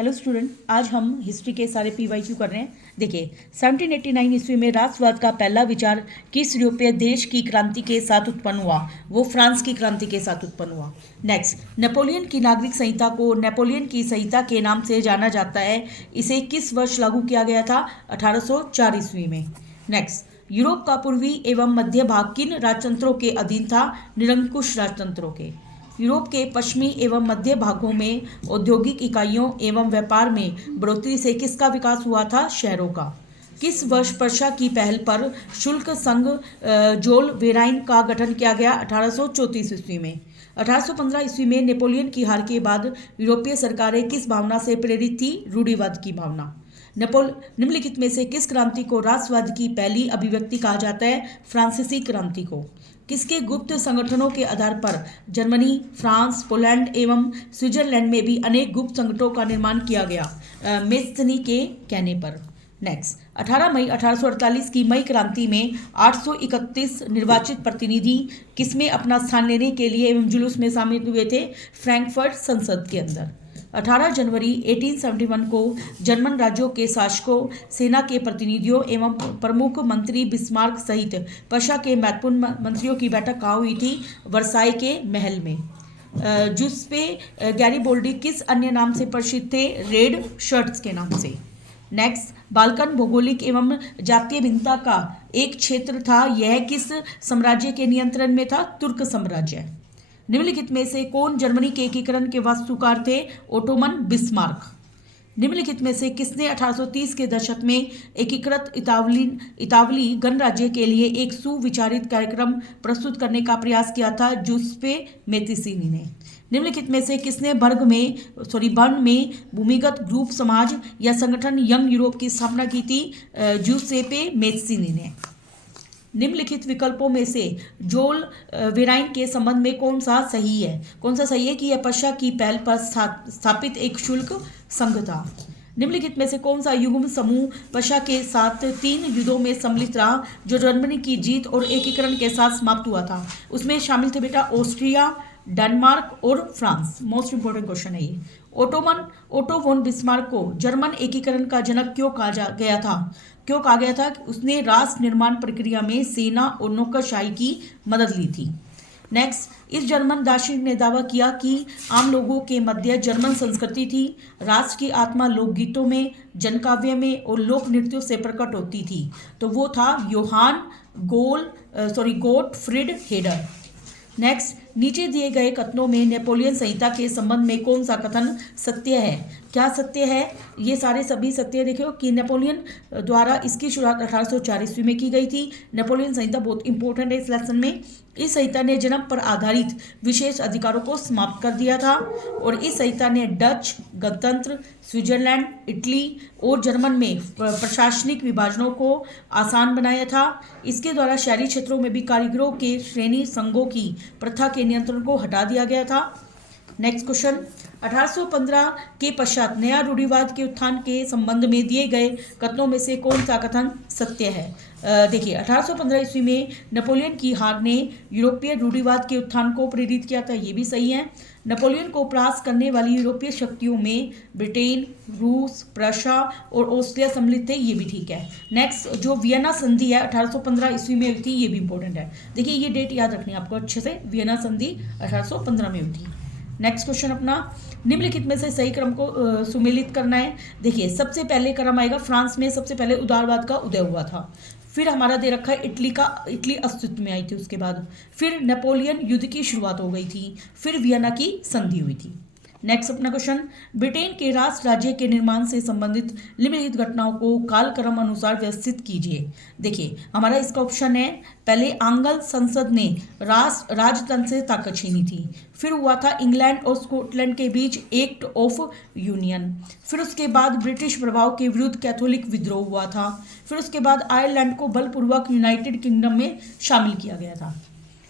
Hello student, आज हम history के सारे पीवाईक्यू कर रहे हैं। देखिए, 1789 ईस्वी में राष्ट्रवाद का पहला विचार किस यूरोपीय देश की क्रांति के साथ उत्पन्न हुआ? वो फ्रांस की क्रांति के साथ उत्पन्न हुआ। नेक्स्ट, नेपोलियन की नागरिक संहिता को नेपोलियन की संहिता के नाम से जाना जाता है। इसे किस वर्ष लागू किया गया था? 1804 ईस्वी में। नेक्स्ट, यूरोप का पूर्वी एवं मध्य भाग किन राजतंत्रों के अधीन था? निरंकुश राजतंत्रों के। यूरोप के पश्चिमी एवं मध्य भागों में औद्योगिक इकाइयों एवं व्यापार में बढ़ोतरी से किसका विकास हुआ था? शहरों का। किस वर्ष पर्शिया की पहल पर शुल्क संघ जोल वेराइन का गठन किया गया? 1834 ईस्वी में। 1815 ईस्वी में नेपोलियन की हार के बाद यूरोपीय सरकारें किस भावना से प्रेरित थी? रूढ़िवाद की भावना। निम्नलिखित में से किस क्रांति को राष्ट्रवाद की पहली अभिव्यक्ति कहा जाता है? फ्रांसीसी क्रांति को। किसके गुप्त संगठनों के आधार पर जर्मनी, फ्रांस, पोलैंड एवं स्विट्जरलैंड में भी अनेक गुप्त संगठनों का निर्माण किया गया? मेस्सनी के कहने पर। नेक्स्ट, 18 मई 1848 की मई क्रांति में 831 निर्वाचित प्रतिनिधि किसमें अपना स्थान लेने के लिए एवं जुलूस में शामिल हुए थे? फ्रैंकफर्ट संसद के अंदर। 18 जनवरी 1871 को जर्मन राज्यों के शासकों, सेना के प्रतिनिधियों एवं प्रमुख मंत्री बिस्मार्क सहित पर्शिया के महत्वपूर्ण मंत्रियों की बैठक कहाँ हुई थी? वर्साई के महल में। जुस्पे गैरिबोल्डी किस अन्य नाम से प्रसिद्ध थे? रेड शर्ट्स के नाम से। नेक्स्ट, बाल्कन भौगोलिक एवं जातीय भिन्नता का एक क्षेत्र था। यह किस साम्राज्य के नियंत्रण में था? तुर्क साम्राज्य। निम्नलिखित में से कौन जर्मनी के एकीकरण के वास्तुकार थे? Ottoman Bismarck. निम्नलिखित में से किसने 1830 के दशक में एकीकृत इतावली गणराज्य के लिए एक सुविचारित कार्यक्रम प्रस्तुत करने का प्रयास किया था? जूसेप्पे मेत्तिसीनी ने। निम्नलिखित में से किसने बर्न में भूमिगत ग्रुप समाज या संगठन यंग यूरोप की स्थापना की थी? जूसेप्पे मेत्तिसीनी ने। निम्नलिखित विकल्पों में से जोल वेराइन के संबंध में कौन सा सही है? कौन सा सही है कि यह पर्शिया की पहल पर स्थापित एक शुल्क संघ था? निम्नलिखित में से कौन सा युग्म समूह पर्शिया के साथ 3 युद्धों में सम्मिलित रहा जो जर्मनी की जीत और एकीकरण के साथ समाप्त हुआ था? उसमें शामिल थे बेटा ऑस्ट्रिया, डेनमार्क और फ्रांस। मोस्ट इंपोर्टेंट क्वेश्चन है ये। ओटो वोन बिस्मार्क को जर्मन एकीकरण का जनक क्यों कहा गया था? कि उसने राष्ट्र निर्माण प्रक्रिया में सेना और नौकरशाही की मदद ली थी। नेक्स्ट, इस जर्मन दार्शनिक ने दावा किया कि आम लोगों के मध्य जर्मन संस्कृति थी। राष्ट्र की आत्मा लोकगीतों में, जनकाव्य में और लोक नृत्यों से प्रकट होती थी। तो वो था योहान गोटफ्रीड हेडर। नेक्स्ट, नीचे दिए गए कथनों में नेपोलियन संहिता के संबंध में कौन सा कथन सत्य है? क्या सत्य है? ये सारे सभी सत्य देखो कि नेपोलियन द्वारा इसकी शुरुआत 1804 ईस्वी में की गई थी। नेपोलियन संहिता बहुत इंपॉर्टेंट है इस लेसन में। इस संहिता ने जन्म पर आधारित विशेष अधिकारों को समाप्त कर दिया था और इस संहिता ने डच गणतंत्र, स्विट्जरलैंड, इटली और जर्मन में प्रशासनिक विभाजनों को आसान बनाया था। इसके द्वारा शहरी क्षेत्रों में भी कारीगरों के श्रेणी संघों की प्रथा के नियंत्रण को हटा दिया गया था। नेक्स्ट क्वेश्चन, 1815 के पश्चात नया रूढ़िवाद के उत्थान के संबंध में दिए गए कथनों में से कौन सा कथन सत्य है? देखिए, 1815 ईस्वी में नेपोलियन की हार ने यूरोपीय रूढ़िवाद के उत्थान को प्रेरित किया था। ये भी सही है। नेपोलियन को परास्त करने वाली यूरोपीय शक्तियों में ब्रिटेन, रूस, प्रशिया और ऑस्ट्रिया सम्मिलित थे। ये भी ठीक है। नेक्स्ट, जो वियना संधि है 1815 ईस्वी में हुई थी। ये भी इंपॉर्टेंट है। देखिए, ये डेट याद रखनी है आपको अच्छे से। वियना संधि 1815 में हुई थी। नेक्स्ट क्वेश्चन अपना, निम्नलिखित में से सही क्रम को सुमेलित करना है। देखिए, सबसे पहले क्रम आएगा फ्रांस में सबसे पहले उदारवाद का उदय हुआ था। फिर हमारा दे रखा है इटली अस्तित्व में आई थी। उसके बाद फिर नेपोलियन युद्ध की शुरुआत हो गई थी। फिर वियना की संधि हुई थी। नेक्स्ट अपना क्वेश्चन, ब्रिटेन के राष्ट्र राज्य के निर्माण से संबंधित निम्नलिखित घटनाओं को कालक्रम अनुसार व्यवस्थित कीजिए। देखिए, हमारा इसका ऑप्शन है, पहले आंग्ल संसद ने राजतंत्र से ताकत छीनी थी। फिर हुआ था इंग्लैंड और स्कॉटलैंड के बीच एक्ट ऑफ यूनियन। फिर उसके बाद ब्रिटिश प्रभाव के विरुद्ध कैथोलिक विद्रोह हुआ था। फिर उसके बाद आयरलैंड को बलपूर्वक यूनाइटेड किंगडम में शामिल किया गया था।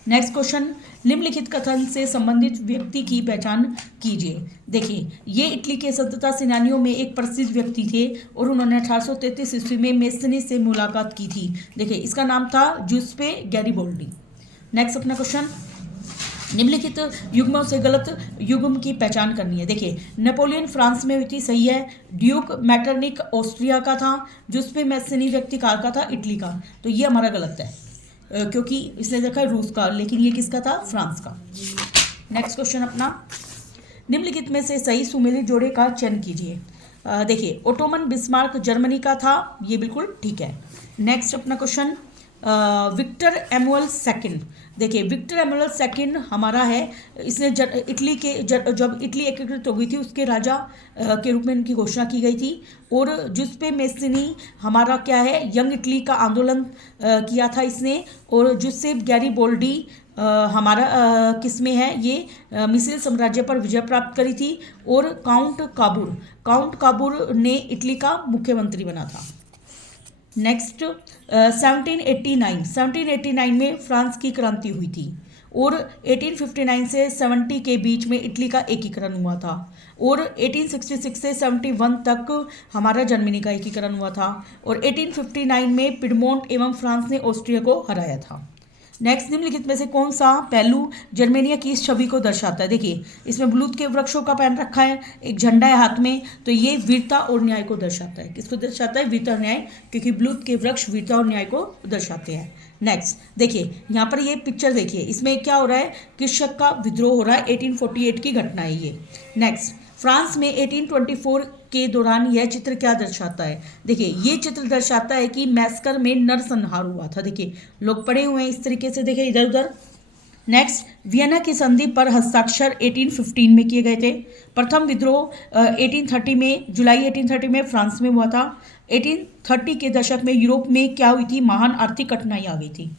नेक्स्ट क्वेश्चन, निम्नलिखित कथन से संबंधित व्यक्ति की पहचान कीजिए। देखिए, ये इटली के स्वतंत्रता सेनानियों में एक प्रसिद्ध व्यक्ति थे और उन्होंने 1833 ईस्वी में मेस्सनी से मुलाकात की थी। देखिए, इसका नाम था जूसेप्पे गैरिबोल्डी। नेक्स्ट अपना क्वेश्चन, निम्नलिखित युग्मों से गलत युग्म की पहचान करनी है। देखिए, नेपोलियन फ्रांस में हुई थी, सही है। ड्यूक मैटरनिक ऑस्ट्रिया का था। जुस्पे मैस्सिनी व्यक्ति कार का था, इटली का। तो ये हमारा गलत है, क्योंकि इसने देखा है रूस का, लेकिन ये किसका था, फ्रांस का। नेक्स्ट क्वेश्चन अपना, निम्नलिखित में से सही सुमेलित जोड़े का चयन कीजिए। देखिए, ओटोमन बिस्मार्क जर्मनी का था, ये बिल्कुल ठीक है। नेक्स्ट अपना क्वेश्चन, विक्टर एमुअल सेकंड। देखिए, विक्टर एमुअल सेकंड हमारा है, इसने इटली के जब इटली एकीकृत हो गई थी उसके राजा के रूप में इनकी घोषणा की गई थी। और जुस्पे मेस्सिनी हमारा क्या है, यंग इटली का आंदोलन किया था इसने। और जुसेप गैरिबोल्डी हमारा किस में है, ये मिस्र साम्राज्य पर विजय प्राप्त करी थी। और काउंट काबूर ने इटली का मुख्यमंत्री बना था। नेक्स्ट 1789 में फ्रांस की क्रांति हुई थी। और 1859 से 70 के बीच में इटली का एकीकरण हुआ था। और 1866 से 71 तक हमारा जर्मनी का एकीकरण हुआ था। और 1859 में पिडमोंट एवं फ्रांस ने ऑस्ट्रिया को हराया था। नेक्स्ट, निम्नलिखित में से कौन सा पहलू जर्मेनिया की इस छवि को दर्शाता है। देखिए, इसमें ब्लूत के वृक्षों का पैन रखा है, एक झंडा है हाथ में, तो ये वीरता और न्याय को दर्शाता है। किसको दर्शाता है, वीरता और न्याय, क्योंकि ब्लूत के वृक्ष वीरता और न्याय को दर्शाते हैं। नेक्स्ट, देखिए यहाँ पर ये पिक्चर देखिए, इसमें क्या हो रहा है, कृषक का विद्रोह हो रहा है, 1848 की घटना है ये। नेक्स्ट, फ्रांस में 1824 के दौरान यह चित्र क्या दर्शाता है। देखिए, ये चित्र दर्शाता है कि मैस्कर में नरसंहार हुआ था। देखिए, लोग पड़े हुए हैं इस तरीके से, देखिए इधर उधर। नेक्स्ट, वियना की संधि पर हस्ताक्षर 1815 में किए गए थे। प्रथम विद्रोह 1830 में, जुलाई 1830 में फ्रांस में हुआ था। 1830 के दशक में यूरोप में क्या हुई थी, महान आर्थिक कठिनाई आ गई थी।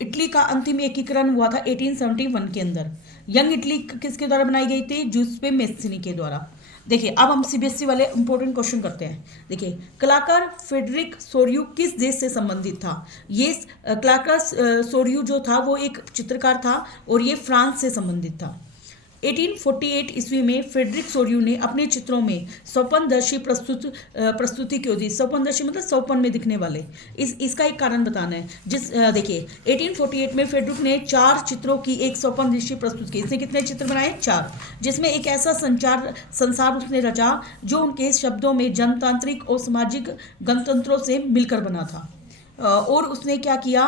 इटली का अंतिम एकीकरण हुआ था 1871 के अंदर। यंग इटली किसके द्वारा बनाई गई थी, जुसेप्पे मेस्सिनी के द्वारा। देखिए, अब हम सीबीएसई वाले इंपॉर्टेंट क्वेश्चन करते हैं। देखिए, कलाकार फ्रेडरिक सोरियू किस देश से संबंधित था। ये कलाकार सोरियू जो था वो एक चित्रकार था और ये फ्रांस से संबंधित था। 1848 ईस्वी में फ्रेडरिक सोरियू ने अपने चित्रों में स्वप्नदर्शी प्रस्तुति क्यों दी। स्वप्नदर्शी मतलब स्वप्न में दिखने वाले, इसका एक कारण बताना है। देखिए, 1848 में फ्रेडरिक ने 4 चित्रों की एक स्वप्नदर्शी प्रस्तुत की। इसने कितने चित्र बनाए, 4, जिसमें एक ऐसा संसार उसने रचा जो उनके शब्दों में जनतांत्रिक और सामाजिक गणतंत्रों से मिलकर बना था। और उसने क्या किया,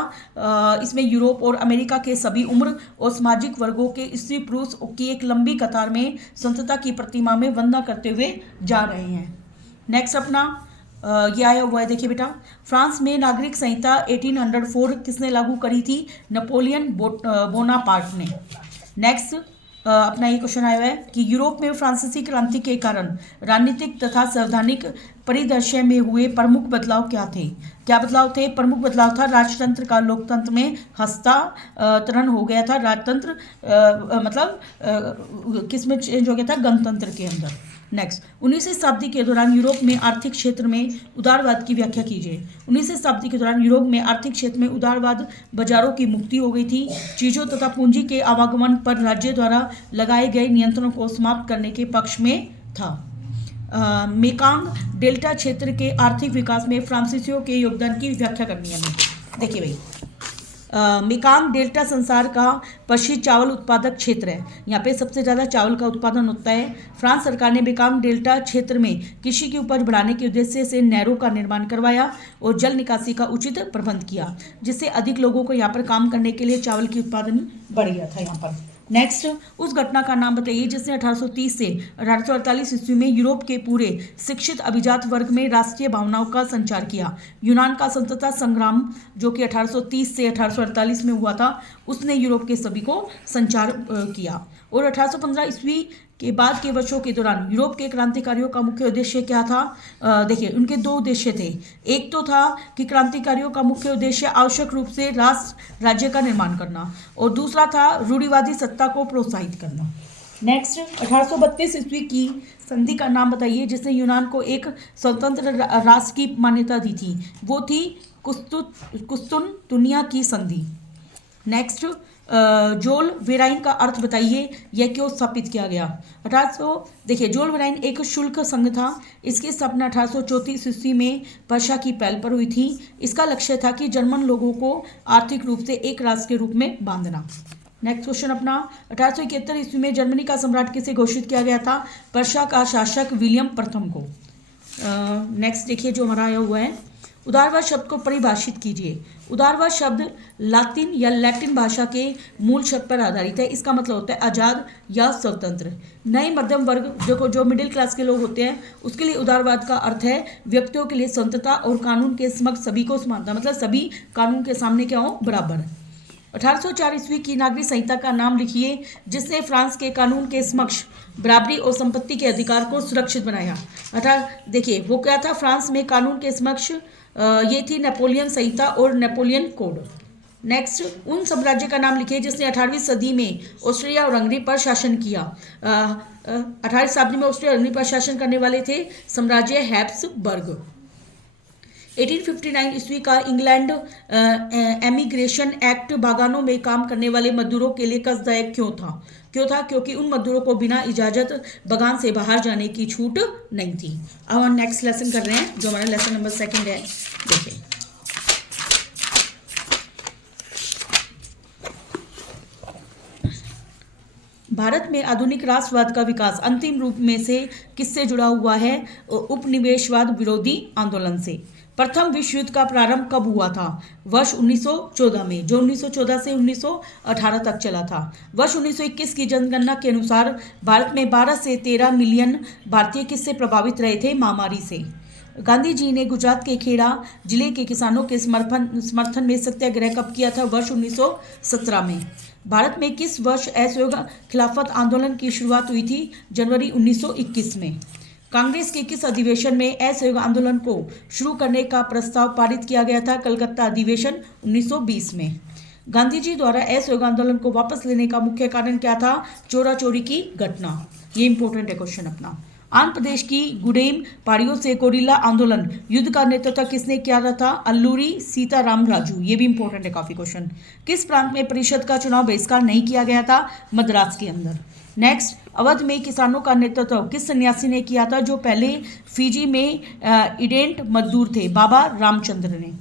इसमें यूरोप और अमेरिका के सभी उम्र और सामाजिक वर्गों के स्त्री पुरुष की एक लंबी कतार में स्वतंत्रता की प्रतिमा में वंदना करते हुए जा रहे हैं। नेक्स्ट अपना ये आया हुआ है, देखिए बेटा, फ्रांस में नागरिक संहिता 1804 किसने लागू करी थी, नेपोलियन बोनापार्ट ने। नेक्स्ट अपना ये क्वेश्चन आया हुआ है कि यूरोप में फ्रांसीसी क्रांति के कारण राजनीतिक तथा संवैधानिक परिदृश्य में हुए प्रमुख बदलाव क्या थे। क्या बदलाव थे, प्रमुख बदलाव था राजतंत्र का लोकतंत्र में हस्तांतरण हो गया था। राजतंत्र किस में चेंज हो गया था, गणतंत्र के अंदर। नेक्स्ट, 19वीं शताब्दी के दौरान यूरोप में आर्थिक क्षेत्र में उदारवाद की व्याख्या कीजिए। 19वीं शताब्दी के दौरान यूरोप में आर्थिक क्षेत्र में उदारवाद, बाजारों की मुक्ति हो गई थी। चीज़ों तथा पूंजी के आवागमन पर राज्य द्वारा लगाए गए नियंत्रणों को समाप्त करने के पक्ष में था। मेकांग डेल्टा क्षेत्र के आर्थिक विकास में फ्रांसीसियों के योगदान की व्याख्या करनी है हमें। देखिए भाई, मेकांग डेल्टा संसार का प्रसिद्ध चावल उत्पादक क्षेत्र है। यहाँ पे सबसे ज़्यादा चावल का उत्पादन होता है। फ्रांस सरकार ने मेकांग डेल्टा क्षेत्र में कृषि की उपज बढ़ाने के उद्देश्य से नहरों का निर्माण करवाया और जल निकासी का उचित प्रबंध किया, जिससे अधिक लोगों को यहाँ पर काम करने के लिए चावल की उत्पादन बढ़ गया था यहाँ पर। नेक्स्ट, उस घटना का नाम बताइए जिसने 1830 से 1848 ईस्वी में यूरोप के पूरे शिक्षित अभिजात वर्ग में राष्ट्रीय भावनाओं का संचार किया। यूनान का स्वतंत्रता संग्राम जो कि 1830 से 1848 में हुआ था, उसने यूरोप के सभी को संचार किया। और 1815 ईस्वी के बाद के वर्षों के दौरान यूरोप के क्रांतिकारियों का मुख्य उद्देश्य क्या था। देखिए, उनके 2 उद्देश्य थे। एक तो था कि क्रांतिकारियों का मुख्य उद्देश्य आवश्यक रूप से राष्ट्र राज्य का निर्माण करना, और दूसरा था रूढ़िवादी सत्ता को प्रोत्साहित करना। नेक्स्ट, 1832 ईस्वी की संधि का नाम बताइए जिसने यूनान को एक स्वतंत्र राष्ट्र की मान्यता दी थी। वो थी कुस्तुनतुनिया की संधि। नेक्स्ट, जोल वेराइन का अर्थ बताइए, यह क्यों स्थापित किया गया। 1800 देखिए, जोल वेराइन एक शुल्क संघ था। इसकी स्थापना 1834 ईस्वी में पर्शिया की पहल पर हुई थी। इसका लक्ष्य था कि जर्मन लोगों को आर्थिक रूप से एक राष्ट्र के रूप में बांधना। नेक्स्ट क्वेश्चन अपना 1871 ईस्वी में जर्मनी का सम्राट किसे घोषित किया गया था? पर्शिया का शासक विलियम प्रथम को। नेक्स्ट देखिए जो हमारा आया हुआ है, उदारवाद शब्द को परिभाषित कीजिए। उदारवाद शब्द लातिन या लैटिन भाषा के मूल शब्द पर आधारित है। इसका मतलब होता है आज़ाद या स्वतंत्र। नए मध्यम वर्ग जो मिडिल क्लास के लोग होते हैं उसके लिए उदारवाद का अर्थ है व्यक्तियों के लिए स्वतंत्रता और कानून के समक्ष सभी को समानता, मतलब सभी कानून के सामने क्या हो, बराबर। 1804 ईस्वी की नागरिक संहिता का नाम लिखिए जिसने फ्रांस के कानून के समक्ष बराबरी और संपत्ति के अधिकार को सुरक्षित बनाया। देखिए वो क्या था फ्रांस में कानून के समक्ष, ये थी नेपोलियन संहिता और नेपोलियन कोड। नेक्स्ट, उन साम्राज्य का नाम लिखिए जिसने 18वीं सदी में ऑस्ट्रिया और हंगरी पर शासन किया। 18वीं शताब्दी में ऑस्ट्रिया और हंगरी पर शासन करने वाले थे साम्राज्य हैब्सबर्ग। 1859 ईस्वी का इंग्लैंड एमिग्रेशन एक्ट बागानों में काम करने वाले मजदूरों के लिए कष्टदायक क्यों था? क्योंकि उन मजदूरों को बिना इजाजत बागान से बाहर जाने की छूट नहीं थी। अब हम नेक्स्ट लेसन कर रहे हैं जो हमारा लेसन नंबर 2 है। देखिए भारत में आधुनिक राष्ट्रवाद का विकास अंतिम रूप में से किससे जुड़ा हुआ है? उपनिवेशवाद विरोधी आंदोलन से। प्रथम विश्व युद्ध का प्रारंभ कब हुआ था? वर्ष 1914 में, जो 1914 से 1918 तक चला था। वर्ष 1921 की जनगणना के अनुसार भारत में 12 से 13 मिलियन भारतीय किससे प्रभावित रहे थे? महामारी से। गांधी जी ने गुजरात के खेड़ा जिले के किसानों के समर्थन में सत्याग्रह कब किया था? वर्ष 1917 में। भारत में किस वर्ष असहयोग खिलाफत आंदोलन की शुरुआत हुई थी? जनवरी 1921 में। कांग्रेस के किस अधिवेशन में असहयोग आंदोलन को शुरू करने का प्रस्ताव पारित किया गया था? कलकत्ता अधिवेशन 1920 में। गांधी जी द्वारा असहयोग आंदोलन को वापस लेने का मुख्य कारण क्या था? चोरा चोरी की घटना। ये इंपॉर्टेंट है क्वेश्चन अपना। आंध्र प्रदेश की गुडेम पहाड़ियों से कोरिल्ला आंदोलन युद्ध का नेतृत्व किसने किया था? अल्लूरी सीताराम राजू। ये भी इंपॉर्टेंट है काफी क्वेश्चन। किस प्रांत में परिषद का चुनाव बहिष्कार नहीं किया गया था? मद्रास के अंदर। नेक्स्ट, अवध में किसानों का नेतृत्व किस सन्यासी ने किया था जो पहले फिजी में इडेंट मजदूर थे? बाबा रामचंद्र ने।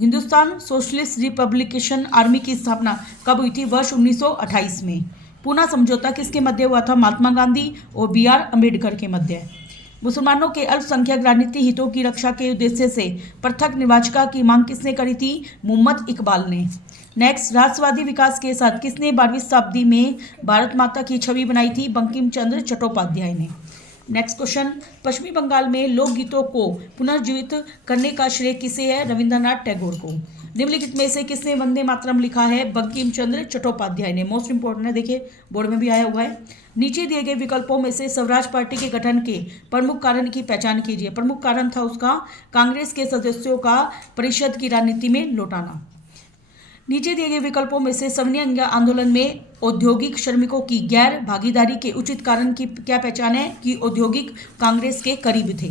हिंदुस्तान सोशलिस्ट रिपब्लिकेशन आर्मी की स्थापना कब हुई थी? वर्ष 1928 में। पूना समझौता किसके मध्य हुआ था? महात्मा गांधी और BR अम्बेडकर के मध्य। मुसलमानों के अल्पसंख्यक राजनीतिक हितों की रक्षा के उद्देश्य से पृथक निर्वाचिका की मांग किसने करी थी? मोहम्मद इकबाल ने। नेक्स्ट, राष्ट्रवादी विकास के साथ किसने 12वीं शताब्दी में भारत माता की छवि बनाई थी? बंकिम चंद्र चट्टोपाध्याय ने। नेक्स्ट क्वेश्चन, पश्चिमी बंगाल में लोकगीतों को पुनर्जीवित करने का श्रेय किसे है? रविंद्रनाथ टैगोर को। निम्नलिखित में से किसने वंदे मातरम लिखा है? बंकिम चंद्र चट्टोपाध्याय ने। मोस्ट इंपोर्टेंट है, देखिए बोर्ड में भी आया हुआ है। नीचे दिए गए विकल्पों में से स्वराज पार्टी के गठन के प्रमुख कारण की पहचान कीजिए। प्रमुख कारण था उसका कांग्रेस के सदस्यों का परिषद की राजनीति में लौटाना। नीचे दिए गए विकल्पों में से सवर्णीय आंदोलन में औद्योगिक श्रमिकों की गैर भागीदारी के उचित कारण की क्या पहचान है? कि औद्योगिक कांग्रेस के करीब थे।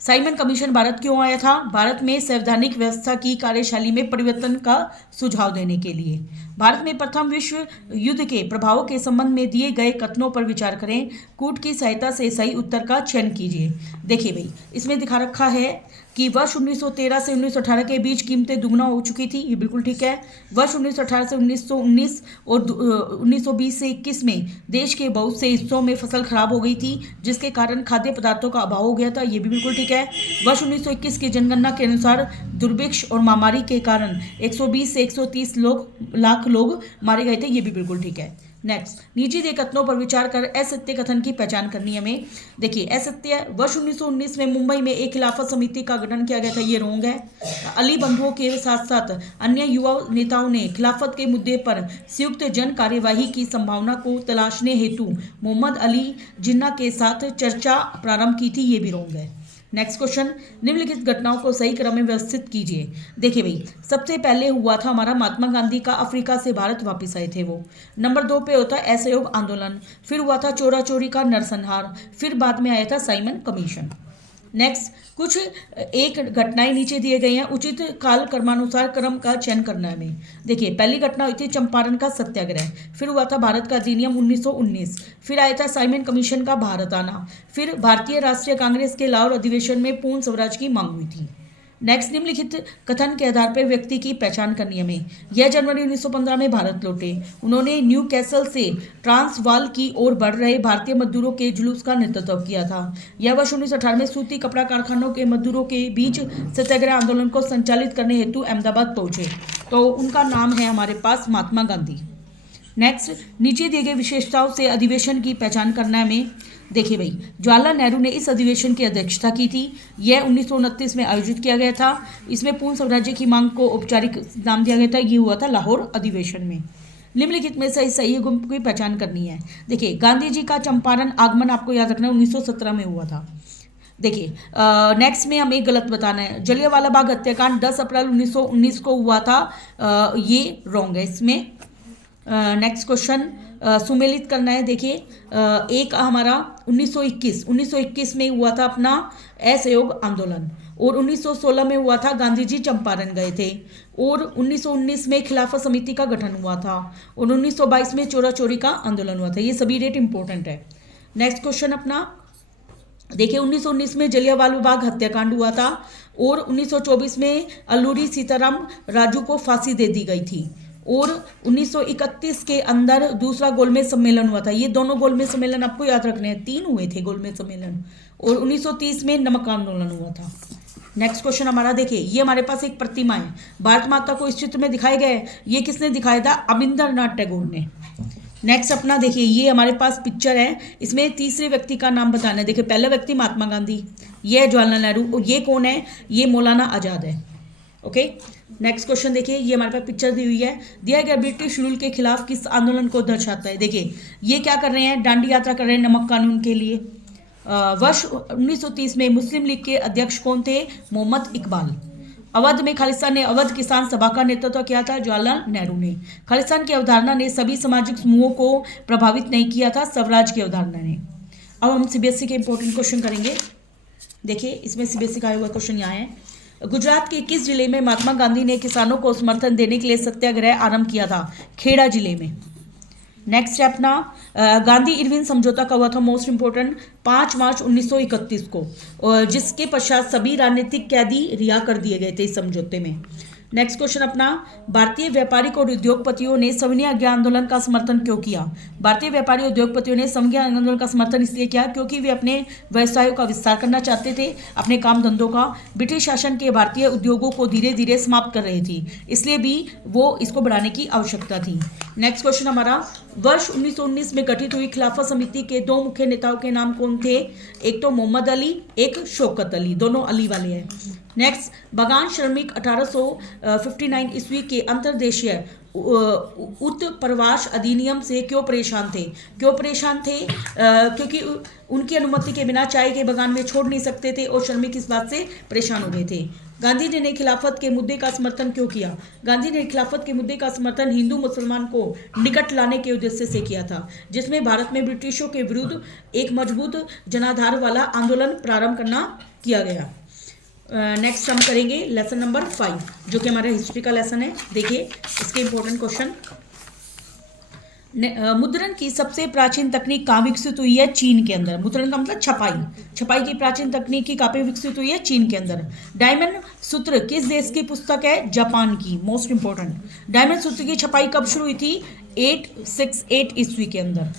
साइमन कमीशन भारत क्यों आया था? भारत में संवैधानिक व्यवस्था की कार्यशैली में परिवर्तन का सुझाव देने के लिए। भारत में प्रथम विश्व युद्ध के प्रभावों के संबंध में दिए गए कथनों पर विचार करें। कूट की सहायता से सही उत्तर का चयन कीजिए। देखिए भाई, इसमें दिखा रखा है कि वर्ष 1913 से 1918 के बीच कीमतें दुगना हो चुकी थी। ये बिल्कुल ठीक है। वर्ष 1918 से 1919 और 1920 से 21 में देश के बहुत से हिस्सों में फसल खराब हो गई थी जिसके कारण खाद्य पदार्थों का अभाव हो गया था। ये भी बिल्कुल ठीक है। वर्ष 1921 की जनगणना के अनुसार दुर्भिक्ष और महामारी के कारण 120 से 130 लाख लोग मारे गए थे। ये भी बिल्कुल ठीक है। नेक्स्ट, नीचे दिए कथनों पर विचार कर असत्य कथन की पहचान करनी है हमें। देखिए, असत्य, वर्ष 1919 में मुंबई में एक खिलाफत समिति का गठन किया गया था। ये रोंग है। अली बंधुओं के साथ साथ अन्य युवा नेताओं ने खिलाफत के मुद्दे पर संयुक्त जन कार्यवाही की संभावना को तलाशने हेतु मोहम्मद अली जिन्ना के साथ चर्चा प्रारंभ की थी। ये भी रोंग है। नेक्स्ट क्वेश्चन, निम्नलिखित घटनाओं को सही क्रम में व्यवस्थित कीजिए। देखिए भाई, सबसे पहले हुआ था हमारा महात्मा गांधी का अफ्रीका से भारत वापस आए थे वो। नंबर 2 पे होता है असहयोग आंदोलन। फिर हुआ था चोरा चोरी का नरसंहार। फिर बाद में आया था साइमन कमीशन। नेक्स्ट, कुछ एक घटनाएं नीचे दिए गए हैं। उचित काल क्रमानुसार क्रम का चयन करना है हमें। देखिए, पहली घटना हुई थी चंपारण का सत्याग्रह। फिर हुआ था भारत का अधिनियम 1919। फिर आया था साइमन कमीशन का भारत आना। फिर भारतीय राष्ट्रीय कांग्रेस के लाहौर अधिवेशन में पूर्ण स्वराज की मांग हुई थी। नेक्स्ट, निम्नलिखित कथन के आधार पर व्यक्ति की पहचान करनी हमें। यह जनवरी 1915 में भारत लौटे। उन्होंने न्यू कैसल से ट्रांसवाल की ओर बढ़ रहे भारतीय मजदूरों के जुलूस का नेतृत्व किया था। यह वर्ष 1918 में सूती कपड़ा कारखानों के मजदूरों के बीच सत्याग्रह आंदोलन को संचालित करने हेतु अहमदाबाद पहुंचे। तो उनका नाम है हमारे पास महात्मा गांधी। नेक्स्ट, नीचे दिए गए विशेषताओं से अधिवेशन की पहचान करना है हमें। देखिए भाई, जवाहरलाल नेहरू ने इस अधिवेशन की अध्यक्षता की थी। यह 1929 में आयोजित किया गया था। इसमें पूर्ण स्वराज्य की मांग को औपचारिक नाम दिया गया था। ये हुआ था लाहौर अधिवेशन में। निम्नलिखित में सही गुण की पहचान करनी है। देखिए, गांधी जी का चंपारण आगमन आपको याद रखना 1917 में हुआ था। देखिए, नेक्स्ट में हमें गलत बताना है। जलियांवाला बाग हत्याकांड 10 अप्रैल 1919 को हुआ था। ये रॉन्ग है इसमें। नेक्स्ट क्वेश्चन सुमेलित करना है। देखिए, एक हमारा 1921 में हुआ था अपना असहयोग आंदोलन, और 1916 में हुआ था गांधी जी चंपारण गए थे, और 1919 में खिलाफत समिति का गठन हुआ था, और 1922 में चोरा चोरी का आंदोलन हुआ था। ये सभी डेट इंपॉर्टेंट है। नेक्स्ट क्वेश्चन अपना देखिए, 1919 में जलियांवाला बाग हत्याकांड हुआ था, और 1924 में अल्लूरी सीताराम राजू को फांसी दे दी गई थी, और 1931 के अंदर दूसरा गोलमेज सम्मेलन हुआ था। ये दोनों गोलमेज सम्मेलन आपको याद रखने हैं, 3 हुए थे गोलमेज सम्मेलन, और 1930 में नमक आंदोलन हुआ था। नेक्स्ट क्वेश्चन हमारा देखिए, ये हमारे पास एक प्रतिमा है, भारत माता को इस चित्र में दिखाया गया है। ये किसने दिखाया था? अविंद्रनाथ टैगोर ने। नेक्स्ट अपना देखिए, ये हमारे पास पिक्चर है, इसमें तीसरे व्यक्ति का नाम बताना है। देखिए, पहला व्यक्ति महात्मा गांधी, ये है जवाहरलाल नेहरू, और ये कौन है? ये मौलाना आजाद है। ओके, नेक्स्ट क्वेश्चन देखिए, ये हमारे पास पिक्चर दी हुई है। दिया गया ब्रिटिश रूल के खिलाफ किस आंदोलन को दर्शाता है? देखिए, ये क्या कर रहे हैं? दांडी यात्रा कर रहे हैं नमक कानून के लिए। वर्ष 1930 में मुस्लिम लीग के अध्यक्ष कौन थे? मोहम्मद इकबाल। अवध में खालिस्तान ने अवध किसान सभा का नेतृत्व किया था, जवाहरलाल नेहरू ने। खालिस्तान की अवधारणा ने सभी सामाजिक समूहों को प्रभावित नहीं किया था, स्वराज की अवधारणा ने। अब हम सीबीएसई के इंपॉर्टेंट क्वेश्चन करेंगे। देखिए, इसमें सीबीएसई का आया हुआ क्वेश्चन यहाँ है। गुजरात के किस जिले में महात्मा गांधी ने किसानों को समर्थन देने के लिए सत्याग्रह आरंभ किया था? खेड़ा जिले में। नेक्स्ट है अपना गांधी इरविन समझौता का हुआ था, मोस्ट इंपोर्टेंट 5 मार्च 1931 को, जिसके पश्चात सभी राजनीतिक कैदी रिहा कर दिए गए थे इस समझौते में। नेक्स्ट क्वेश्चन अपना, भारतीय व्यापारिक और उद्योगपतियों ने सविनय आज्ञा आंदोलन का समर्थन क्यों किया? भारतीय व्यापारी और उद्योगपतियों ने सविनय आंदोलन का समर्थन इसलिए किया क्योंकि वे अपने व्यवसायों का विस्तार करना चाहते थे, अपने काम धंधों का। ब्रिटिश शासन के भारतीय उद्योगों को धीरे धीरे समाप्त कर रही थी, इसलिए भी वो इसको बढ़ाने की आवश्यकता थी। नेक्स्ट क्वेश्चन हमारा, वर्ष 1919 में गठित हुई खिलाफत समिति के 2 मुख्य नेताओं के नाम कौन थे? एक तो मोहम्मद अली, एक शौकत अली, दोनों अली वाले हैं। नेक्स्ट, बगान श्रमिक 1859 ईस्वी के अंतर्देशीय उत्प्रवास अधिनियम से क्यों परेशान थे? क्योंकि उनकी अनुमति के बिना चाय के बगान में छोड़ नहीं सकते थे, और श्रमिक इस बात से परेशान हो गए थे। गांधी जी ने खिलाफत के मुद्दे का समर्थन क्यों किया? गांधी ने खिलाफत के मुद्दे का समर्थन हिंदू मुसलमान को निकट लाने के उद्देश्य से किया था, जिसमें भारत में ब्रिटिशों के विरुद्ध एक मजबूत जनाधार वाला आंदोलन प्रारंभ करना किया गया। नेक्स्ट हम करेंगे लेसन नंबर 5, जो कि हमारा हिस्ट्री का लेसन है। देखिए, इसके इंपॉर्टेंट क्वेश्चन। मुद्रण की सबसे प्राचीन तकनीक कहाँ विकसित हुई है? चीन के अंदर। मुद्रण का मतलब छपाई की प्राचीन तकनीक की कहाँ विकसित हुई है? चीन के अंदर। डायमंड सूत्र किस देश की पुस्तक है? जापान की, मोस्ट इंपॉर्टेंट। डायमंड सूत्र की छपाई कब शुरू हुई थी? 868 ईस्वी के अंदर।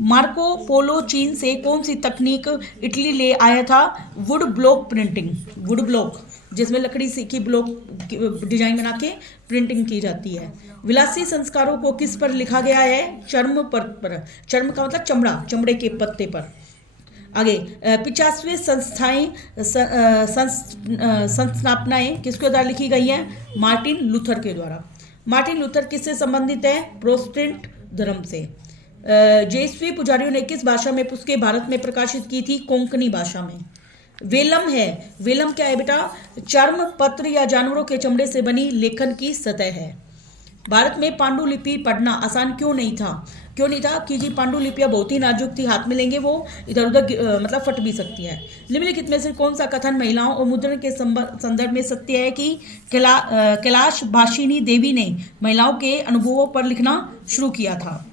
मार्को पोलो चीन से कौन सी तकनीक इटली ले आया था? Would block printing, would block, जिसमें लकड़ी से की ब्लॉक डिजाइन बना के प्रिंटिंग की जाती है। विलासी संस्कारों को किस पर लिखा गया है? चर्म पर। चर्म का मतलब चमड़ा, चमड़े के पत्ते पर। आगे 50वें संस्थापनाएं किसके द्वारा लिखी गई हैं? मार्टिन लूथर के द्वारा। मार्टिन लूथर किससे संबंधित है? प्रोटेस्टेंट धर्म से। जेसुई पुजारियों ने किस भाषा में पुस्तकें भारत में प्रकाशित की थी? कोंकणी भाषा में। वेलम है, वेलम क्या है बेटा? चर्म पत्र या जानवरों के चमड़े से बनी लेखन की सतह है। भारत में पांडुलिपि पढ़ना आसान क्यों नहीं था? क्योंकि पांडुलिपियां बहुत ही नाजुक थी, हाथ में लेंगे वो इधर उधर मतलब फट भी सकती है। निम्नलिखित में से कौन सा कथन महिलाओं और मुद्रण के संदर्भ में सत्य है कि कैलाश भाषिनी देवी ने महिलाओं के अनुभवों पर लिखना शुरू किया था?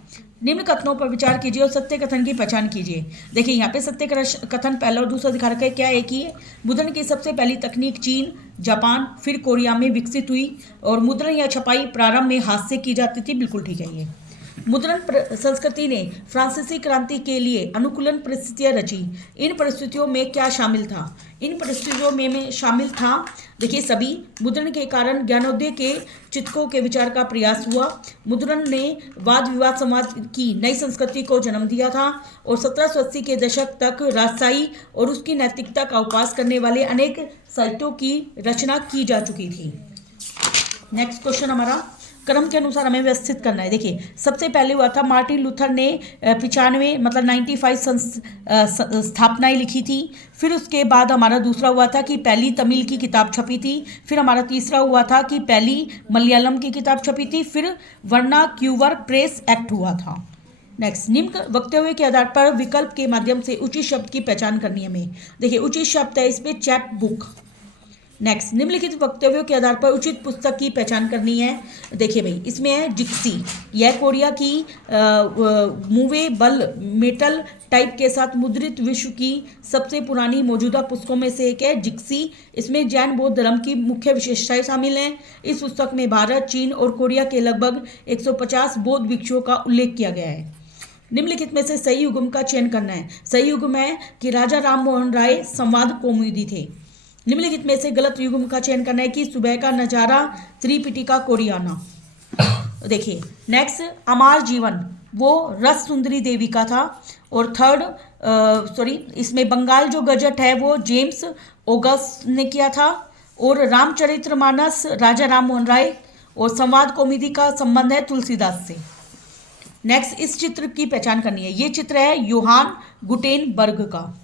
निम्न कथनों पर विचार कीजिए और सत्य कथन की पहचान कीजिए। देखिए, यहाँ पे सत्य कथन पहला और दूसरा दिखा रखा है, क्या एक ही है? मुद्रण की सबसे पहली तकनीक चीन, जापान, फिर कोरिया में विकसित हुई और मुद्रण या छपाई प्रारंभ में हाथ से की जाती थी। बिल्कुल ठीक है ये। मुद्रण संस्कृति ने फ्रांसीसी क्रांति के लिए अनुकूलन परिस्थितियां रची। इन परिस्थितियों में क्या शामिल था? इन परिस्थितियों में शामिल था, देखिए, सभी मुद्रण के कारण ज्ञानोदय के चिंतकों के विचार का प्रयास हुआ। मुद्रण ने वाद विवाद समाज की नई संस्कृति को जन्म दिया था और 1780 के दशक तक राजशाही और उसकी नैतिकता का उपहास करने वाले अनेक साहित्यों की रचना की जा चुकी थी। नेक्स्ट क्वेश्चन हमारा क्रम के अनुसार हमें व्यवस्थित करना है। देखिए, सबसे पहले हुआ था मार्टिन लूथर ने 95 मतलब 95 स्थापनाएं लिखी थी। फिर उसके बाद हमारा दूसरा हुआ था कि पहली तमिल की किताब छपी थी। फिर हमारा तीसरा हुआ था कि पहली मलयालम की किताब छपी थी। फिर वर्नाक्यूलर प्रेस एक्ट हुआ था। नेक्स्ट, निम्न वक्तव्य के आधार पर विकल्प के माध्यम से उचित शब्द की पहचान करनी है हमें। देखिए, उचित शब्द है इसमें चैप बुक। नेक्स्ट, निम्नलिखित वक्तव्यों के आधार पर उचित पुस्तक की पहचान करनी है। देखिए भाई, इसमें है जिक्सी, यह कोरिया की मूवेबल मेटल टाइप के साथ मुद्रित विश्व की सबसे पुरानी मौजूदा पुस्तकों में से एक है जिक्सी। इसमें जैन बौद्ध धर्म की मुख्य विशेषताएं शामिल हैं। इस पुस्तक में भारत, चीन और कोरिया के लगभग 150 बौद्ध भिक्षुओं का उल्लेख किया गया है। निम्नलिखित में से सही युग्म का चयन करना है। सही युग्म है कि राजा राम मोहन राय संवाद कौमुदी थे। निम्नलिखित में से गलत युग्म का चयन करना है कि सुबह का नजारा त्रिपिटिका कोरियाना। देखिए, नेक्स्ट, अमार जीवन वो रस सुंदरी देवी का था। और थर्ड इसमें बंगाल जो गजट है वो जेम्स ऑगस्ट ने किया था। और रामचरितमानस राजा राम मोहन राय। और संवाद कौमुदी का संबंध है तुलसीदास से। नेक्स्ट, इस चित्र की पहचान करनी है। ये चित्र है योहान गुटेनबर्ग का।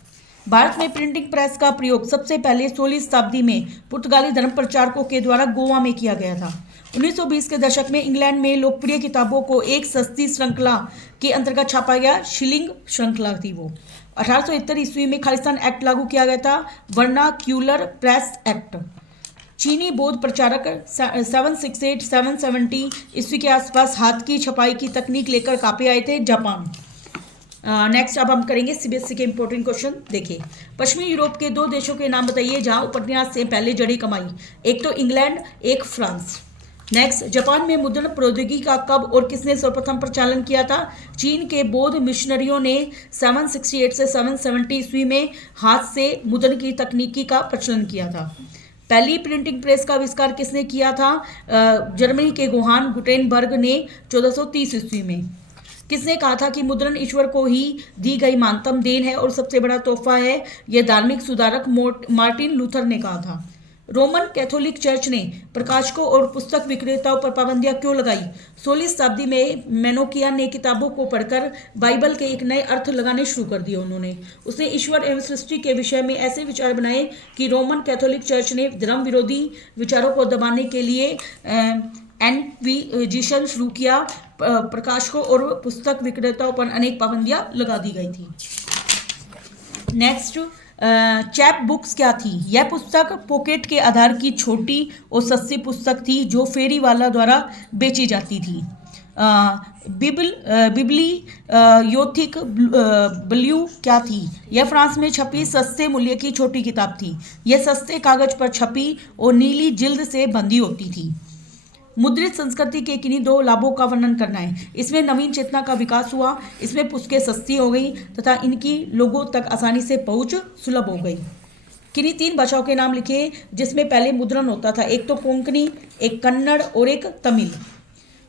भारत में प्रिंटिंग प्रेस का प्रयोग सबसे पहले 16वीं शताब्दी में पुर्तगाली धर्म प्रचारकों के द्वारा गोवा में किया गया था। 1920 के दशक में इंग्लैंड में लोकप्रिय किताबों को एक सस्ती श्रृंखला के अंतर्गत छापा गया। शिलिंग श्रृंखला थी वो। 1871 ईस्वी में खालिस्तान एक्ट लागू किया गया था, वर्नाक्यूलर प्रेस एक्ट। चीनी बौद्ध प्रचारक 768-770 ईस्वी के आसपास हाथ की छपाई की तकनीक लेकर काफी आए थे जापान। नेक्स्ट, अब हम करेंगे सीबीएसई के इंपॉर्टेंट क्वेश्चन। देखिए, पश्चिमी यूरोप के 2 देशों के नाम बताइए जहां उपन्यास से पहले जड़ी कमाई। एक तो इंग्लैंड, एक फ्रांस। नेक्स्ट, जापान में मुद्रण प्रौद्योगिकी का कब और किसने सर्वप्रथम प्रचालन किया था? चीन के बौद्ध मिशनरियों ने 768 से 770 ईस्वी में हाथ से मुद्रण की तकनीकी का प्रचलन किया था। पहली प्रिंटिंग प्रेस का आविष्कार किसने किया था? जर्मनी के योहान गुटेनबर्ग ने 1430 ईस्वी में। किसने कहा था कि मुद्रण ईश्वर को ही दी गई महानतम देन है और सबसे बड़ा तोहफा है? यह धार्मिक सुधारक मार्टिन लूथर ने कहा था। रोमन कैथोलिक चर्च ने प्रकाशकों और पुस्तक विक्रेताओं पर पाबंदियां क्यों लगाई? 16वीं शताब्दी में मेनोकिया ने किताबों को पढ़कर बाइबल के एक नए अर्थ लगाने शुरू कर दिए। उसने ईश्वर एवं सृष्टि के विषय में ऐसे विचार बनाए कि रोमन कैथोलिक चर्च ने धर्म विरोधी विचारों को दबाने के लिए इनक्विजिशन शुरू किया। प्रकाशकों और पुस्तक विक्रेताओं पर अनेक पाबंदियां लगा दी गई थी। नेक्स्ट, चैप बुक्स क्या थी? यह पुस्तक पॉकेट के आधार की छोटी और सस्ती पुस्तक थी जो फेरी वाला द्वारा बेची जाती थी। बिब्लियोथिक ब्लू क्या थी? यह फ्रांस में छपी सस्ते मूल्य की छोटी किताब थी। यह सस्ते कागज पर छपी और नीली जिल्द से बंधी होती थी। मुद्रित संस्कृति के किन्हीं 2 लाभों का वर्णन करना है। इसमें नवीन चेतना का विकास हुआ, इसमें पुस्तकें सस्ती हो गई तथा इनकी लोगों तक आसानी से पहुंच सुलभ हो गई। किन्हीं 3 भाषाओं के नाम लिखे जिसमें पहले मुद्रण होता था। एक तो कोंकणी, एक कन्नड़ और एक तमिल।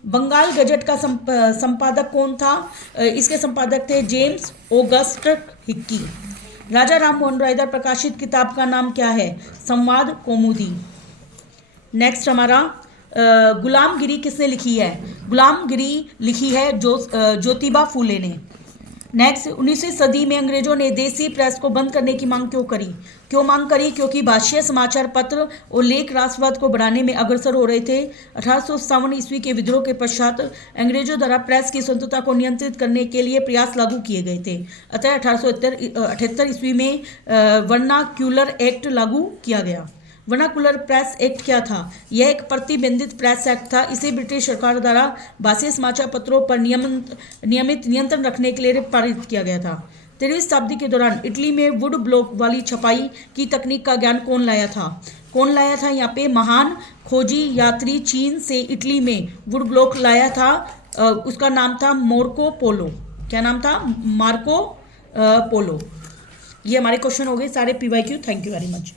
बंगाल गजट का संपादक कौन था? इसके संपादक थे जेम्स ऑगस्ट हिक्की। राजा राम मोहन राय द्वारा प्रकाशित किताब का नाम क्या है? संवाद कौमुदी। नेक्स्ट, हमारा गुलामगिरी किसने लिखी है? गुलामगिरी लिखी है ज्योतिबा फूले ने। नेक्स्ट, 19वीं सदी में अंग्रेजों ने देसी प्रेस को बंद करने की मांग क्यों मांग करी? क्योंकि भाषीय समाचार पत्र और लेख राष्ट्रवाद को बढ़ाने में अग्रसर हो रहे थे। 1857 ईस्वी के विद्रोह के पश्चात अंग्रेजों द्वारा प्रेस की स्वतंत्रता को नियंत्रित करने के लिए प्रयास लागू किए गए थे। अतः 1878 ईस्वी में वर्नाक्यूलर एक्ट लागू किया गया। वर्नाकुलर प्रेस एक्ट क्या था? यह एक प्रतिबंधित प्रेस एक्ट था। इसे ब्रिटिश सरकार द्वारा भाषीय समाचार पत्रों पर नियमित नियंत्रण रखने के लिए पारित किया गया था। 13वीं शताब्दी के दौरान इटली में वुड ब्लॉक वाली छपाई की तकनीक का ज्ञान कौन लाया था? कौन लाया था यहाँ पे? महान खोजी यात्री चीन से इटली में वुड ब्लॉक लाया था। उसका नाम था मार्को पोलो। क्या नाम था? Marco Polo. ये हमारे क्वेश्चन हो गए सारे PYQ। Thank you very much.